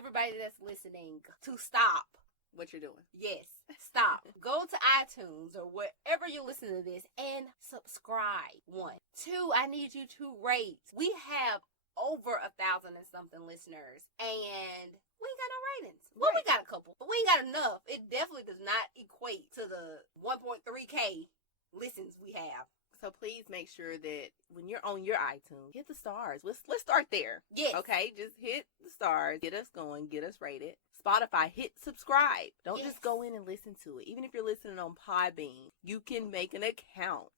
everybody that's listening to stop what you're doing. Yes, stop. Go to iTunes or wherever you listen to this and subscribe. 1. 2, I need you to rate. We have over 1,000 and something listeners, and we ain't got no ratings. Well, we got a couple, but we ain't got enough. It definitely does not equate to the 1.3K listens we have. So please make sure that when you're on your iTunes, hit the stars. Let's start there. Yes. Okay, just hit the stars. Get us going. Get us rated. Spotify, hit subscribe. Don't just go in and listen to it. Even if you're listening on Podbean, you can make an account.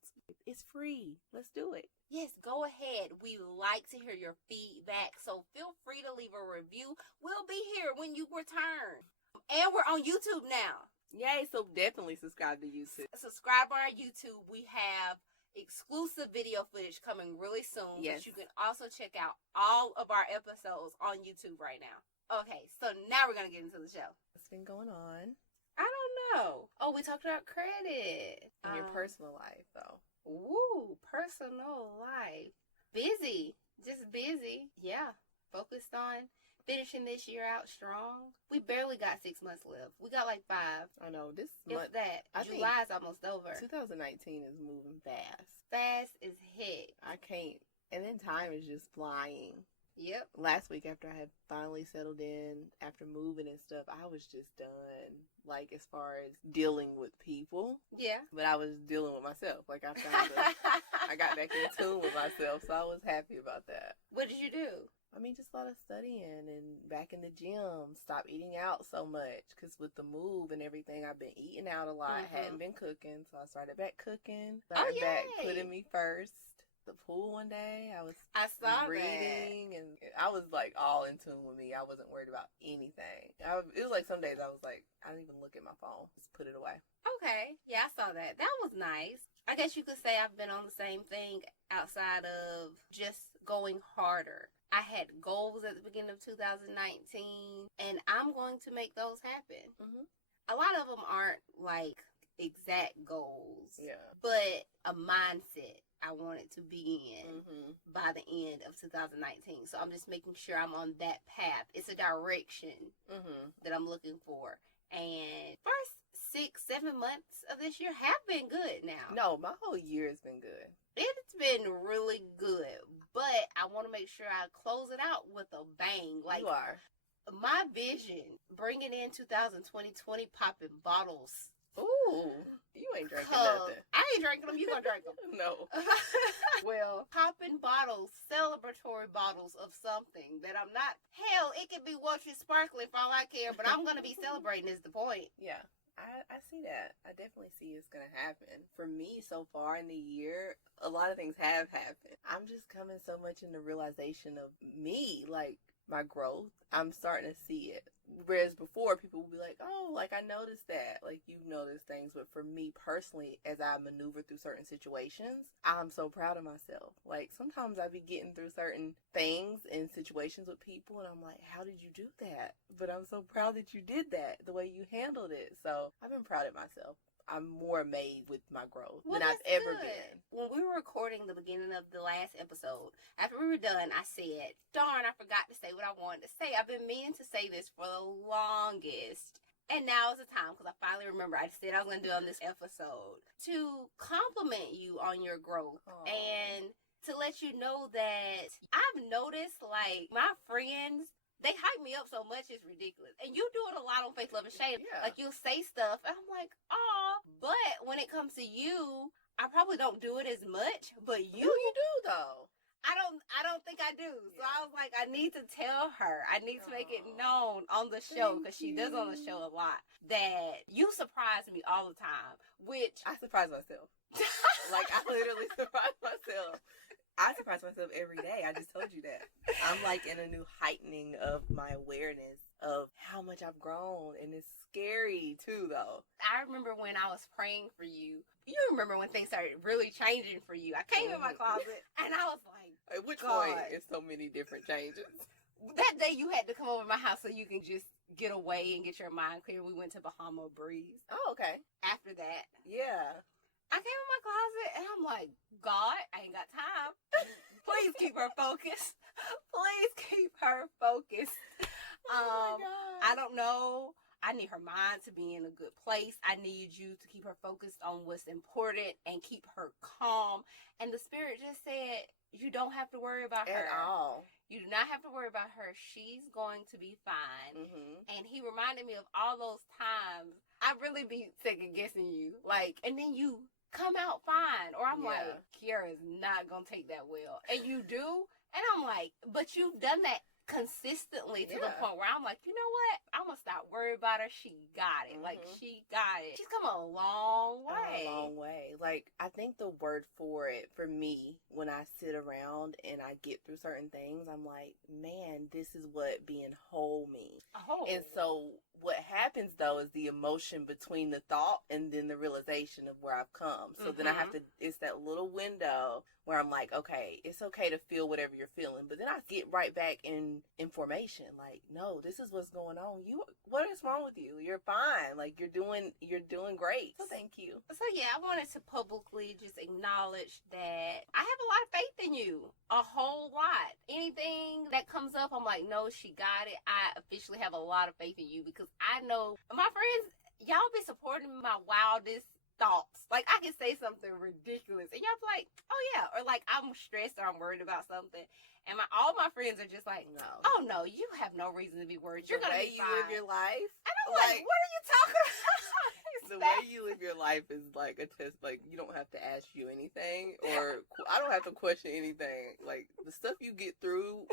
It's free. Let's do it. Yes, go ahead. We like to hear your feedback, so feel free to leave a review. We'll be here when you return. And we're on YouTube now. Yay, so definitely subscribe to YouTube. Subscribe on our YouTube. We have exclusive video footage coming really soon. Yes. But you can also check out all of our episodes on YouTube right now. Okay, so now we're going to get into the show. What's been going on? I don't know. Oh, we talked about credit. In your personal life, though. Ooh, personal life. Busy. Just busy. Yeah. Focused on finishing this year out strong. We barely got 6 months left. We got like 5. I know. This if month. That. I July's almost over. 2019 is moving fast. Fast as heck. I can't. And then time is just flying. Yep. Last week after I had finally settled in, after moving and stuff, I was just done. Like, as far as dealing with people. Yeah. But I was dealing with myself. Like, I got back in tune with myself, so I was happy about that. What did you do? I mean, just a lot of studying and back in the gym. Stop eating out so much. Because with the move and everything, I've been eating out a lot. Hadn't been cooking. So I started back cooking. Started back putting me first. The pool one day, I saw reading that. And I was like all in tune with me. I wasn't worried about anything. It was like some days I was like, I didn't even look at my phone. Just put it away. Okay. Yeah, I saw that. That was nice. I guess you could say I've been on the same thing outside of just going harder. I had goals at the beginning of 2019, and I'm going to make those happen. Mm-hmm. A lot of them aren't like exact goals, but a mindset I wanted to be in by the end of 2019. So I'm just making sure I'm on that path. It's a direction that I'm looking for. And first 6-7 months of this year have been good now. No, my whole year has been good. It's been really good. But I want to make sure I close it out with a bang. Like, you are. My vision, bringing in 2020, popping bottles. Ooh, you ain't drinking nothing. I ain't drinking them. You gonna drink them? No. Well, popping bottles, celebratory bottles of something that I'm not. Hell, it could be Watcher sparkling for all I care, but I'm gonna be celebrating. Is the point? Yeah. I see that. I definitely see it's going to happen. For me, so far in the year, a lot of things have happened. I'm just coming so much in the realization of me, like my growth. I'm starting to see it. Whereas before, people would be like, oh, like I noticed that. Like you've noticed things. But for me personally, as I maneuver through certain situations, I'm so proud of myself. Like sometimes I be getting through certain things and situations with people and I'm like, how did you do that? But I'm so proud that you did that, the way you handled it. So I've been proud of myself. I'm more amazed with my growth than I've ever been. When we were recording the beginning of the last episode, after we were done, I said, darn, I forgot to say what I wanted to say. I've been meaning to say this for the longest. And now is the time, because I finally remember I said I was going to do on this episode, to compliment you on your growth. Aww. And to let you know that I've noticed, like, my friends, they hype me up so much, it's ridiculous. And you do it a lot on Faith, Love, and Shade. Yeah. Like, you'll say stuff, and I'm like, aw. But when it comes to you, I probably don't do it as much. But you do, though. I don't think I do. So I was like, I need to tell her. I need to make it known on the show, because she does on the show a lot, that you surprise me all the time, which... I surprise myself. Like, I literally surprise myself. I surprise myself every day. I just told you that. I'm like in a new heightening of my awareness of how much I've grown. And it's scary too, though. I remember when I was praying for you. You remember when things started really changing for you. I came in my closet and I was like, at which point it's so many different changes. That day you had to come over to my house so you can just get away and get your mind clear. We went to Bahama Breeze. Oh, okay. After that. Yeah. I came in my closet and I'm like, God, I ain't got time. Please keep her focused. Please keep her focused. Oh my God. I don't know. I need her mind to be in a good place. I need you to keep her focused on what's important and keep her calm. And the Spirit just said, you don't have to worry about her. At all. You do not have to worry about her. She's going to be fine. Mm-hmm. And he reminded me of all those times I really be second guessing you. Like, and then you come out fine. Or I'm like, Kiara's not going to take that well. And you do. And I'm like, but you've done that consistently to the point where I'm like, you know what? I'm going to stop worrying about her. She got it. Like, she got it. She's come a long way. A long way. Like, I think the word for it, for me, when I sit around and I get through certain things, I'm like, man, this is what being whole means. Oh. And so what happens, though, is the emotion between the thought and then the realization of where I've come. So then I have to, it's that little window where I'm like, okay, it's okay to feel whatever you're feeling. But then I get right back in information. Like, no, this is what's going on. What is wrong with you? You're fine. Like, you're doing great. So thank you. So yeah, I wanted to publicly just acknowledge that I have a lot of faith in you. A whole lot. Anything that comes up, I'm like, no, she got it. I officially have a lot of faith in you because I know my friends, y'all be supporting my wildest thoughts. Like, I can say something ridiculous and y'all be like, oh yeah, or like I'm stressed or I'm worried about something, and all my friends are just like, no, oh no, you have no reason to be worried. You're gonna be fine. The way you live your life, and I'm like, what are you talking about? The way you live your life is like a test. Like, you don't have to ask you anything, or I don't have to question anything. Like, the stuff you get through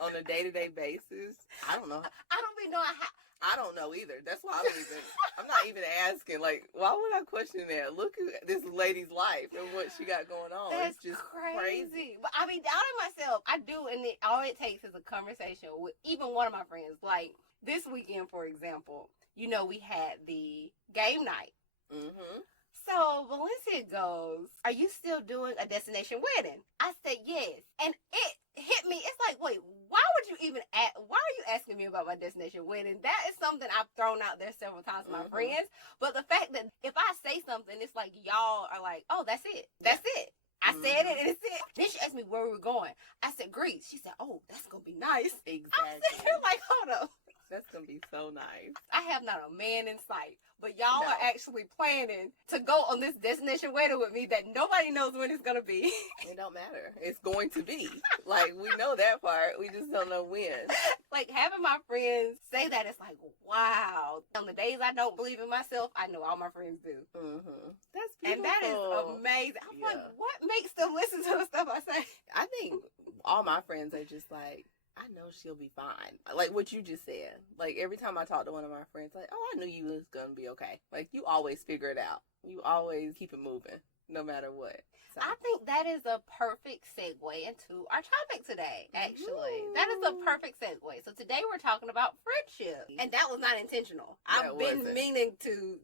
on a day-to-day basis, I don't know. I don't even know how. I don't know either. That's why I'm not even asking. Like, why would I question that? Look at this lady's life and what she got going on. That's it's just crazy. But I be doubting myself. I do, and all it takes is a conversation with even one of my friends. Like, this weekend, for example, you know, we had the game night. Mm-hmm. So Valencia goes, are you still doing a destination wedding? I said, yes. And it hit me. It's like, wait, why would you even why are you asking me about my destination wedding? That is something I've thrown out there several times to my friends. But the fact that if I say something, it's like y'all are like, oh, that's it. That's it. I said it and it's it. Then she asked me where we were going. I said, Greece. She said, oh, that's going to be nice. Exactly. I'm sitting here like, hold up. That's going to be so nice. I have not a man in sight, but y'all are actually planning to go on this destination wedding with me that nobody knows when it's going to be. It don't matter. It's going to be. Like, we know that part. We just don't know when. Like, having my friends say that, it's like, wow. On the days I don't believe in myself, I know all my friends do. Mm-hmm. That's beautiful. And that is amazing. I'm like, what makes them listen to the stuff I say? I think all my friends are just like, I know she'll be fine. Like what you just said. Like, every time I talk to one of my friends, like, oh, I knew you was going to be okay. Like, you always figure it out. You always keep it moving, no matter what. So. I think that is a perfect segue into our topic today, actually. That is a perfect segue. So today we're talking about friendship. And that was not intentional. I've been meaning to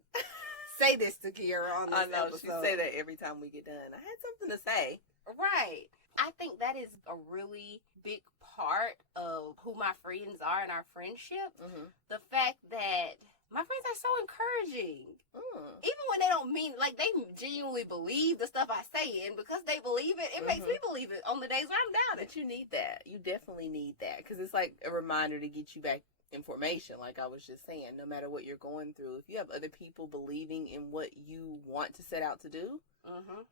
say this to Kiara on this episode. She say that every time we get done. I had something to say. Right. I think that is a really big part of who my friends are and our friendship. Mm-hmm. The fact that my friends are so encouraging. Even when they don't mean, like, they genuinely believe the stuff I say, and because they believe it, it makes me believe it on the days where I'm down. But you need that. You definitely need that, because it's like a reminder to get you back information, like I was just saying. No matter what you're going through, if you have other people believing in what you want to set out to do,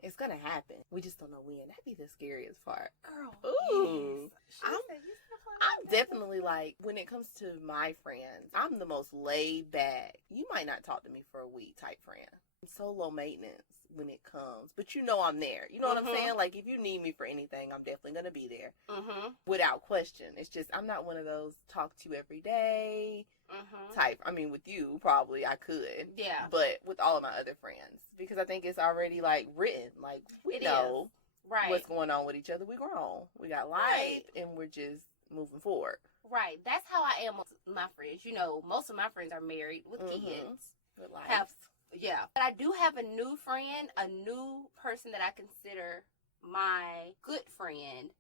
it's gonna happen. We just don't know when. That'd be the scariest part. Girl, ooh, I'm definitely like, when it comes to my friends, I'm the most laid back, you might not talk to me for a week type friend. I'm so low maintenance when it comes, but you know I'm there. You know what I'm saying? Like, if you need me for anything, I'm definitely gonna be there, without question. It's just, I'm not one of those talk to you every day type. I mean, with you, probably I could, but with all of my other friends, because I think it's already like written. Like, we know what's going on with each other. We grown, we got life, and we're just moving forward. Right. That's how I am with my friends. You know, most of my friends are married with kids. Good life. But I do have a new friend, a new person that I consider my good friend.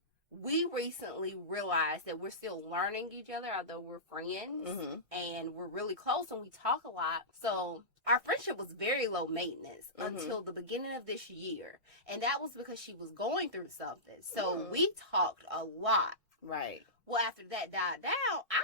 We recently realized that we're still learning each other, although we're friends, and we're really close and we talk a lot. So our friendship was very low maintenance until the beginning of this year. And that was because she was going through something. So we talked a lot. Right. Well, after that died down, I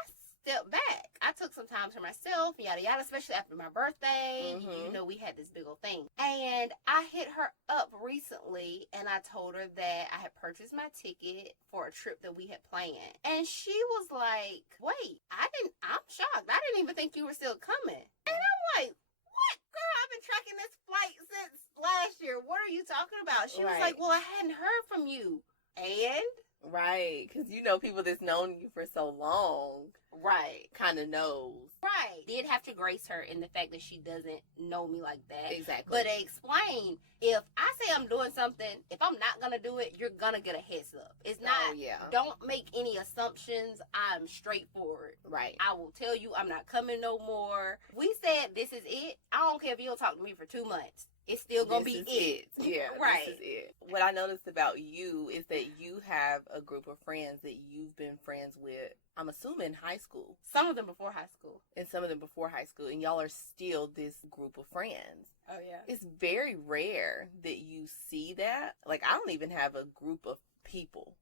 time to myself, yada yada, especially after my birthday. You know, we had this big old thing. And I hit her up recently and I told her that I had purchased my ticket for a trip that we had planned. And she was like, wait, I'm shocked. I didn't even think you were still coming. And I'm like, what? Girl, I've been tracking this flight since last year. What are you talking about? She was like, well, I hadn't heard from you. And? Right, because you know people that's known you for so long. Right. Kind of knows. Right. Did have to grace her in the fact that she doesn't know me like that. Exactly. But explain, if I say I'm doing something, if I'm not going to do it, you're going to get a heads up. It's not, don't make any assumptions. I'm straightforward. Right. I will tell you I'm not coming no more. We said this is it. I don't care if you don't talk to me for 2 months. It's still going to be it. Yeah, right. This is it. What I noticed about you is that you have a group of friends that you've been friends with, I'm assuming, high school. Some of them before high school. And some of them before high school. And y'all are still this group of friends. Oh, yeah. It's very rare that you see that. Like, I don't even have a group of people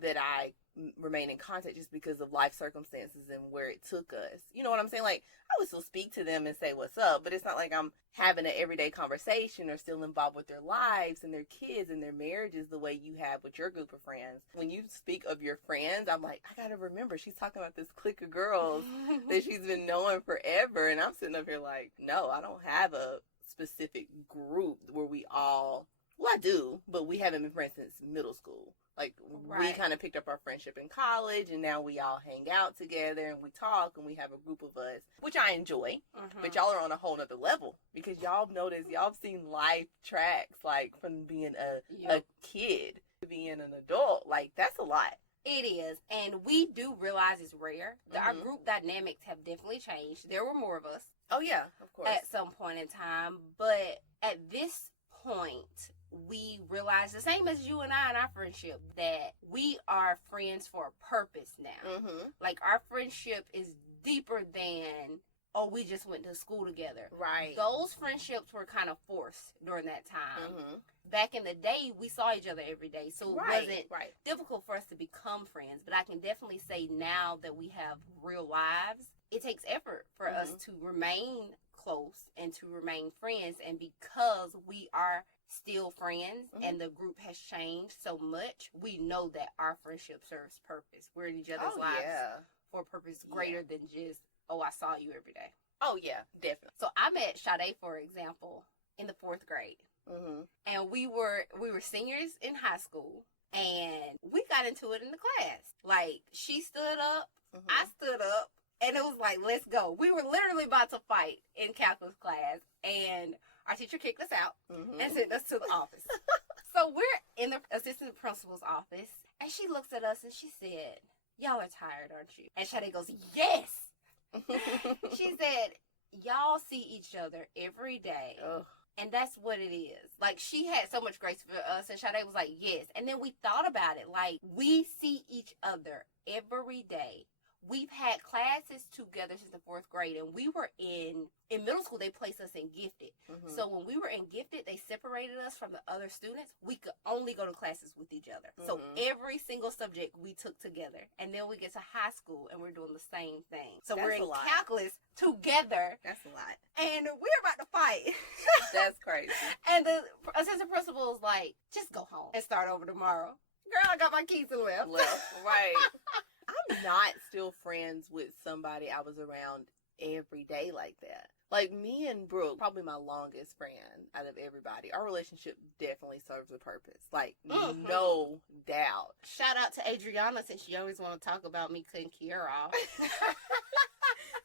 that I remain in contact just because of life circumstances and where it took us. You know what I'm saying? Like, I would still speak to them and say what's up, but it's not like I'm having an everyday conversation or still involved with their lives and their kids and their marriages the way you have with your group of friends. When you speak of your friends, I'm like, I gotta remember she's talking about this clique of girls that she's been knowing forever, and I'm sitting up here like, no, I don't have a specific group where we all, well, I do, but we haven't been friends since middle school. Like, we kind of picked up our friendship in college, and now we all hang out together, and we talk, and we have a group of us, which I enjoy. But y'all are on a whole nother level, because y'all have noticed, y'all have seen life tracks, like, from being a kid to being an adult. Like, that's a lot. It is, and we do realize it's rare. Our group dynamics have definitely changed. There were more of us. Oh, yeah, of course. At some point in time, but at this point, we realize, the same as you and I in our friendship, that we are friends for a purpose now. Like, our friendship is deeper than, oh, we just went to school together. Right. Those friendships were kind of forced during that time. Back in the day, we saw each other every day, so it wasn't difficult for us to become friends. But I can definitely say now that we have real lives, it takes effort for us to remain close and to remain friends. And because we are still friends and the group has changed so much, we know that our friendship serves purpose. We're in each other's lives for a purpose greater than just, oh, I saw you every day. Oh, yeah, definitely. So I met Sade, for example, in the 4th grade. And we were seniors in high school, and we got into it in the class. Like, she stood up, I stood up, and it was like, let's go. We were literally about to fight in calculus class, and our teacher kicked us out and sent us to the office. So we're in the assistant principal's office, and she looks at us and she said, y'all are tired, aren't you? And Sade goes, yes. She said, y'all see each other every day. And that's what it is. Like, she had so much grace for us, and Sade was like, yes. And then we thought about it. Like, we see each other every day. We've had classes together since the 4th grade, and we were in middle school, they placed us in gifted. So when we were in gifted, they separated us from the other students. We could only go to classes with each other. So every single subject we took together. And then we get to high school, and we're doing the same thing. So we're in calculus together. That's a lot. And we're about to fight. That's crazy. And the assistant principal was like, just go home and start over tomorrow. Girl, I got my keys and left. Right. I'm not still friends with somebody I was around every day like that. Like, me and Brooke, probably my longest friend out of everybody. Our relationship definitely serves a purpose. Like, no doubt. Shout out to Adriana, since she always want to talk about me cutting Kiara off.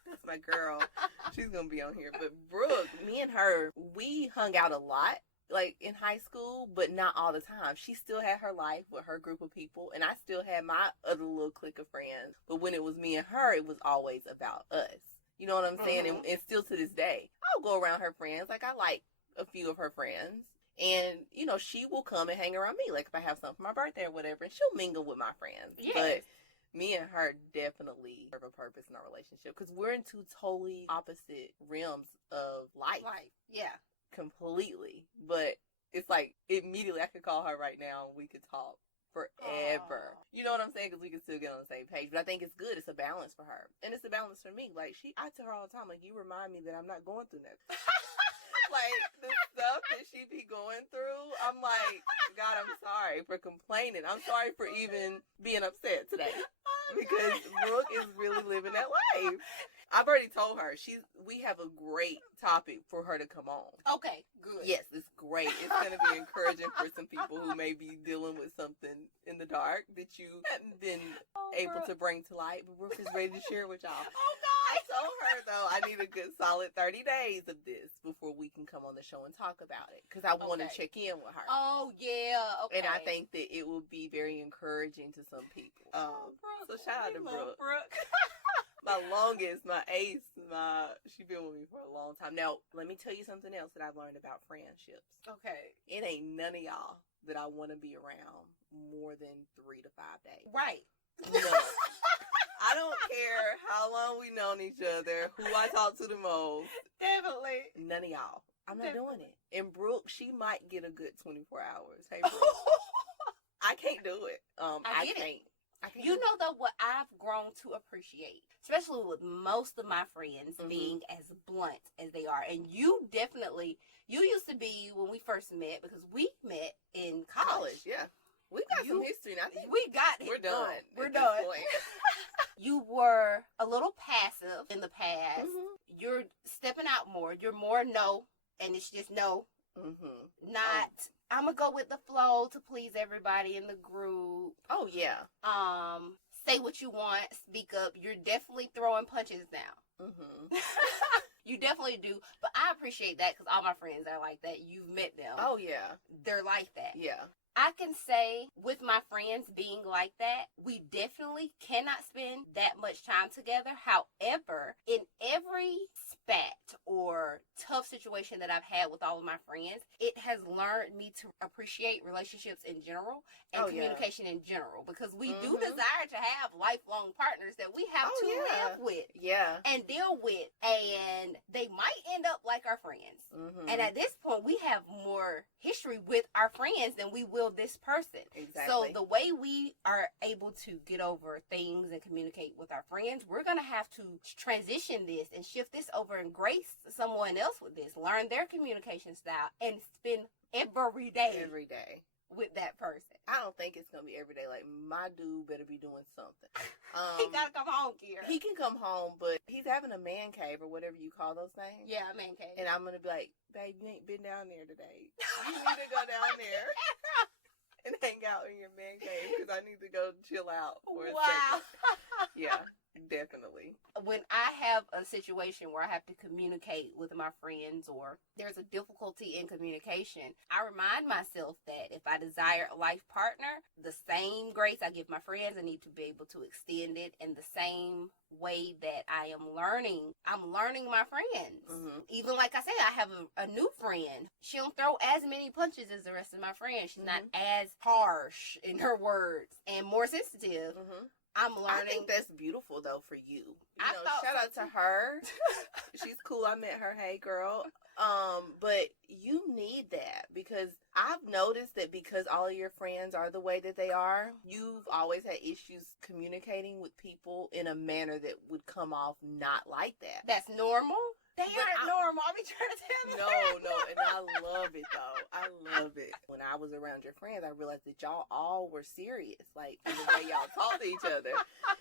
That's my girl. She's going to be on here. But Brooke, me and her, we hung out a lot, like, in high school, but not all the time. She still had her life with her group of people, and I still had my other little clique of friends. But when it was me and her, it was always about us. You know what I'm saying? And still to this day, I'll go around her friends. Like, I like a few of her friends. And, you know, she will come and hang around me. Like, if I have something for my birthday or whatever, and she'll mingle with my friends. Yes. But me and her definitely serve a purpose in our relationship, because we're in two totally opposite realms of life. Yeah. Completely. But it's like, immediately I could call her right now and we could talk forever. Aw. You know what I'm saying? Because we can still get on the same page. But I think it's good. It's a balance for her. And it's a balance for me. Like, I tell her all the time, like, you remind me that I'm not going through that. Like, the stuff that she be going through, I'm like, God, I'm sorry for complaining. I'm sorry for even being upset today. Because Brooke is really living that life. I've already told her we have a great topic for her to come on. Okay, good. Yes, it's great. It's going to be encouraging for some people who may be dealing with something in the dark that you haven't been able to bring to light. But Brooke is ready to share it with y'all. Oh, God. I told her, though, I need a good solid 30 days of this before we can come on the show and talk about it. Because I want to check in with her. Oh, yeah. Okay. And I think that it will be very encouraging to some people. So shout out to Brooke. My longest, my ace, she been with me for a long time. Now, let me tell you something else that I've learned about friendships. Okay. It ain't none of y'all that I want to be around more than 3 to 5 days. Right. No. I don't care how long we known each other, who I talk to the most. Definitely. None of y'all. I'm not doing it. And Brooke, she might get a good 24 hours. Hey, Brooke. I can't do it. I can't. You know, though, what I've grown to appreciate, especially with most of my friends being as blunt as they are. And you used to be when we first met, because we met in college. Yeah. We got some history. And I think we're done. We're done. You were a little passive in the past. You're stepping out more. You're more no, and it's just no. Not, I'm going to go with the flow to please everybody in the group. Oh, yeah. Say what you want. Speak up. You're definitely throwing punches now. You definitely do. But I appreciate that, because all my friends are like that. You've met them. Oh, yeah. They're like that. Yeah. I can say, with my friends being like that, we definitely cannot spend that much time together. However, in every spat or tough situation that I've had with all of my friends, it has learned me to appreciate relationships in general and communication in general, because we do desire to have lifelong partners that we have to live with and deal with, and they might end up like our friends. And at this point, we have more history with our friends than we will this person. Exactly. So the way we are able to get over things and communicate with our friends, we're going to have to transition this and shift this over and grace someone else with this, learn their communication style, and spend every day with that person. I don't think it's going to be every day. Like, my dude better be doing something. He got to come home, Kira. He can come home, but he's having a man cave or whatever you call those things. Yeah, a man cave. And I'm going to be like, babe, you ain't been down there today. You need to go down there and hang out in your man cave, because I need to go chill out for a second. Yeah, definitely. When I have a situation where I have to communicate with my friends, or there's a difficulty in communication, I remind myself that if I desire a life partner, the same grace I give my friends, I need to be able to extend it in the same way that I'm learning my friends. Even like I said, I have a new friend. She don't throw as many punches as the rest of my friends. She's not as harsh in her words and more sensitive. I'm learning. I think that's beautiful, though, for you. Shout out to so her. She's cool. I met her. Hey, girl. But you need that, because I've noticed that because all of your friends are the way that they are, you've always had issues communicating with people in a manner that would come off not like that. That's normal? They aren't normal. I be trying to tell them. No, and I love it, though. I love it. When I was around your friends, I realized that y'all all were serious, like, in the way y'all talk to each other.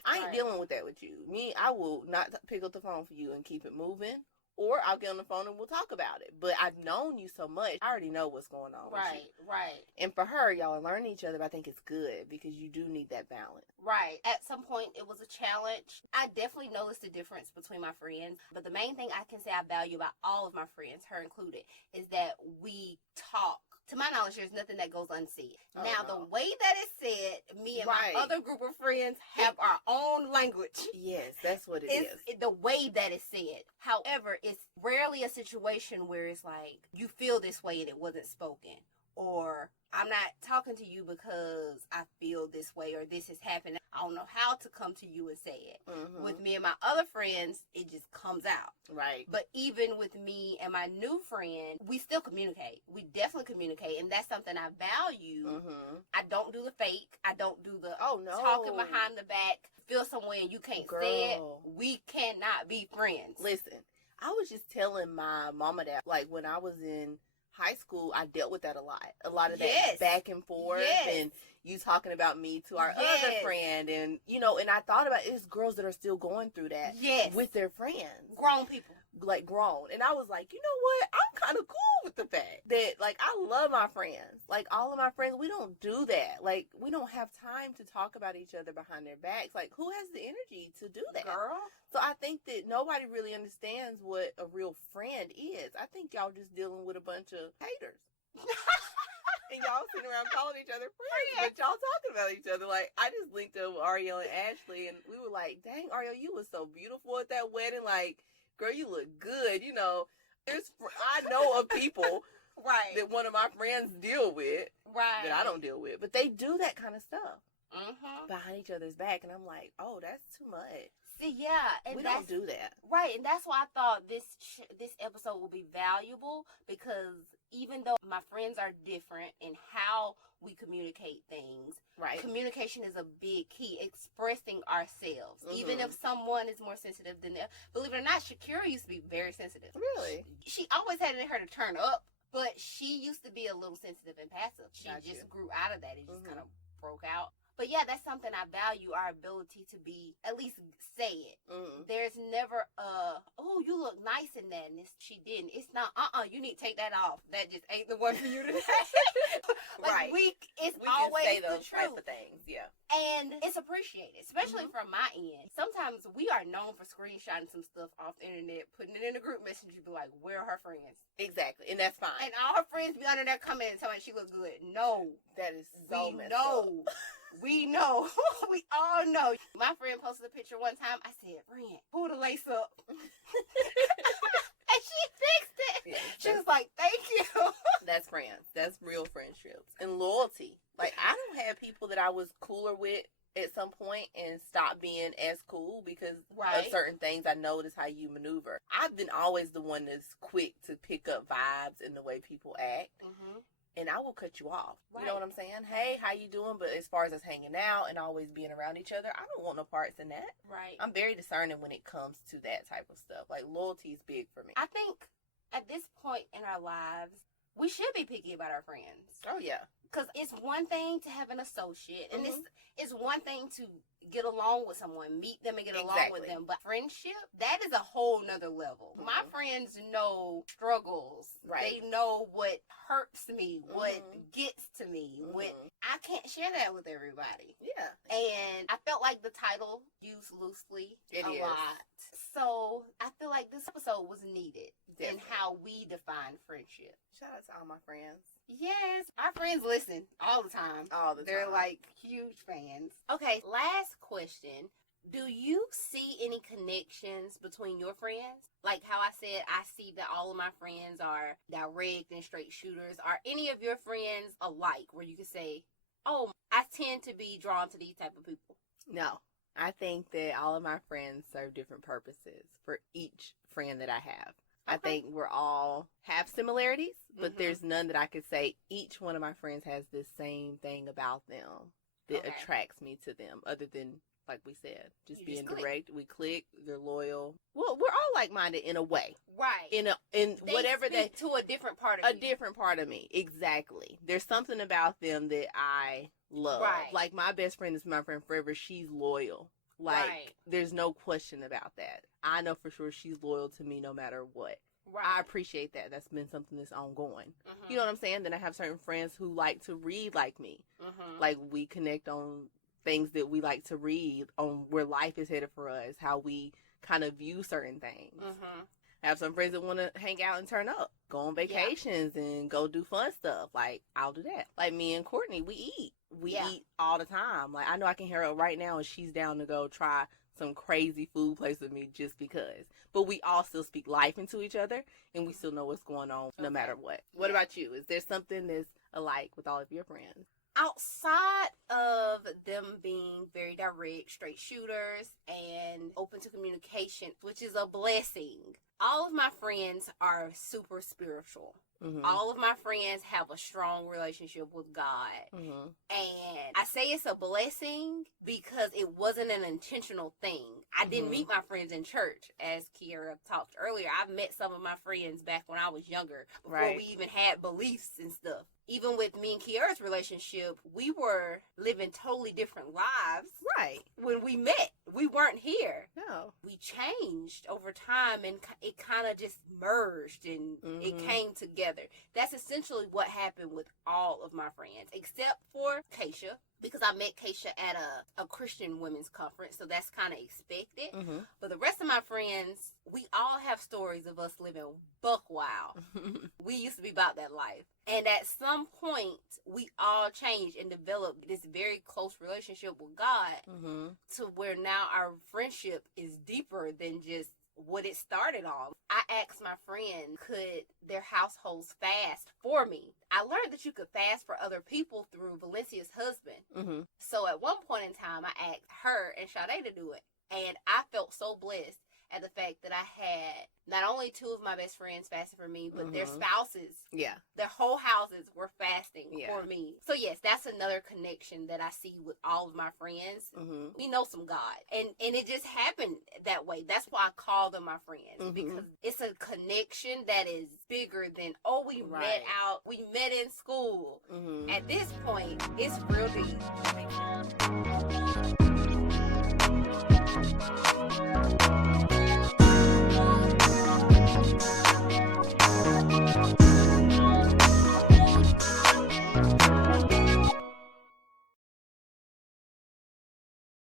I ain't dealing with that with you. I will not pick up the phone for you and keep it moving. Or I'll get on the phone and we'll talk about it. But I've known you so much, I already know what's going on with you. Right. And for her, y'all are learning each other, but I think it's good, because you do need that balance. Right. At some point, it was a challenge. I definitely noticed the difference between my friends. But the main thing I can say I value about all of my friends, her included, is that we talk. To my knowledge, there's nothing that goes unsaid. The way that it's said, me and my other group of friends have our own language. Yes, that's what it is. The way that it's said. However, it's rarely a situation where it's like, you feel this way and it wasn't spoken. Or, I'm not talking to you because I feel this way or this has happened. I don't know how to come to you and say it. Mm-hmm. With me and my other friends, it just comes out. Right. But even with me and my new friend, we still communicate. We definitely communicate, and that's something I value. Mm-hmm. I don't do the fake. I don't do the talking behind the back. Feel somewhere and you can't say it. We cannot be friends. Listen, I was just telling my mama that, like, when I was in high school, I dealt with that a lot. A lot of that back and forth, and you talking about me to our other friend, and, you know, and I thought about it's girls that are still going through that with their friends. Grown people. Like, grown. And I was like, you know what? I'm kind of cool with the fact that, like, I love my friends. Like, all of my friends, we don't do that. Like, we don't have time to talk about each other behind their backs. Like, who has the energy to do that? Girl. So I think that nobody really understands what a real friend is. I think y'all just dealing with a bunch of haters. And y'all sitting around calling each other friends, but y'all talking about each other. Like, I just linked up with Ariel and Ashley, and we were like, dang, Ariel, you was so beautiful at that wedding. Like, girl, you look good. You know, I know of people that one of my friends deal with that I don't deal with. But they do that kind of stuff behind each other's back. And I'm like, oh, that's too much. See, yeah. And we don't do that. Right. And that's why I thought this episode will be valuable, because even though my friends are different in how we communicate things, communication is a big key. Expressing ourselves, even if someone is more sensitive than them. Believe it or not, Shakira used to be very sensitive. Really? She always had it in her to turn up, but she used to be a little sensitive and passive. She just grew out of that. It just kind of broke out. But yeah, that's something I value, our ability to be, at least say it. There's never oh, you look nice in that, and she didn't. It's not, you need to take that off. That just ain't the one for you today. Like, we always can say the those truth. type of things, And it's appreciated, especially from my end. Sometimes we are known for screenshotting some stuff off the internet, putting it in a group message, and be like, where are her friends? Exactly, and that's fine. And all her friends be under there commenting, telling me she look good. No. That is so messed up. We know. We all know. My friend posted a picture one time. I said, friend, pull the lace up. And she fixed it. She was like, thank you. That's friends. That's real friendships. And loyalty. Like, I don't have people that I was cooler with at some point and stop being as cool because of certain things I notice how you maneuver. I've been always the one that's quick to pick up vibes in the way people act. And I will cut you off. You know what I'm saying? Hey, how you doing? But as far as us hanging out and always being around each other, I don't want no parts in that. I'm very discerning when it comes to that type of stuff. Like, loyalty is big for me. I think at this point in our lives, we should be picky about our friends. Oh, yeah. Because it's one thing to have an associate, and it's one thing to get along with someone, meet them and get along with them. But friendship, that is a whole nother level. My friends know struggles. They know what hurts me, what gets to me. What I can't share that with everybody. Yeah. And I felt like the title used loosely a lot. So I feel like this episode was needed in how we define friendship. Shout out to all my friends. Yes, our friends listen all the time. All the time. They're like huge fans. Okay, last question. Do you see any connections between your friends? Like how I said, I see that all of my friends are direct and straight shooters. Are any of your friends alike where you can say, oh, I tend to be drawn to these type of people? No. I think that all of my friends serve different purposes for each friend that I have. I think we're all have similarities, but there's none that I could say each one of my friends has this same thing about them that attracts me to them, other than, like we said, just being direct. We click, they're loyal. Well, we're all like-minded in a way. Right. In they whatever speak to a different part of you. A different part of me. Exactly. There's something about them that I love. Right. Like, my best friend is my friend forever. She's loyal. Like, there's no question about that. I know for sure she's loyal to me no matter what. I appreciate that. That's been something that's ongoing. You know what I'm saying? Then I have certain friends who like to read like me. Like, we connect on things that we like to read, on where life is headed for us, how we kind of view certain things. I have some friends that want to hang out and turn up, go on vacations and go do fun stuff. Like, I'll do that. Like, me and Courtney, we eat. We eat all the time. Like, I know I can hear her right now and she's down to go try some crazy food place with me just because. But we all still speak life into each other and we still know what's going on no matter what. What about you? Is there something that's alike with all of your friends? Outside of them being very direct, straight shooters, and open to communication, which is a blessing, all of my friends are super spiritual. Mm-hmm. All of my friends have a strong relationship with God. Mm-hmm. And I say it's a blessing because it wasn't an intentional thing. I didn't meet my friends in church, as Kiara talked earlier. I met some of my friends back when I was younger, before we even had beliefs and stuff. Even with me and Kiara's relationship, we were living totally different lives. Right. When we met, we weren't here. No. We changed over time, and it kind of just merged, and it came together. That's essentially what happened with all of my friends, except for Keisha, because I met Keisha at a Christian women's conference, so that's kind of expected. Mm-hmm. But the rest of my friends, we all have stories of us living buck wild. We used to be about that life. And at some point, we all changed and developed this very close relationship with God to where now our friendship is deeper than just what it started on. I asked my friend, could their households fast for me? I learned that you could fast for other people through Valencia's husband. So at one point in time, I asked her and Sade to do it. And I felt so blessed at the fact that I had not only two of my best friends fasting for me, but their spouses, their whole houses were fasting for me. So yes, that's another connection that I see with all of my friends. We know some God, and it just happened that way. That's why I call them my friends, because it's a connection that is bigger than, we met in school. At this point, it's real deep.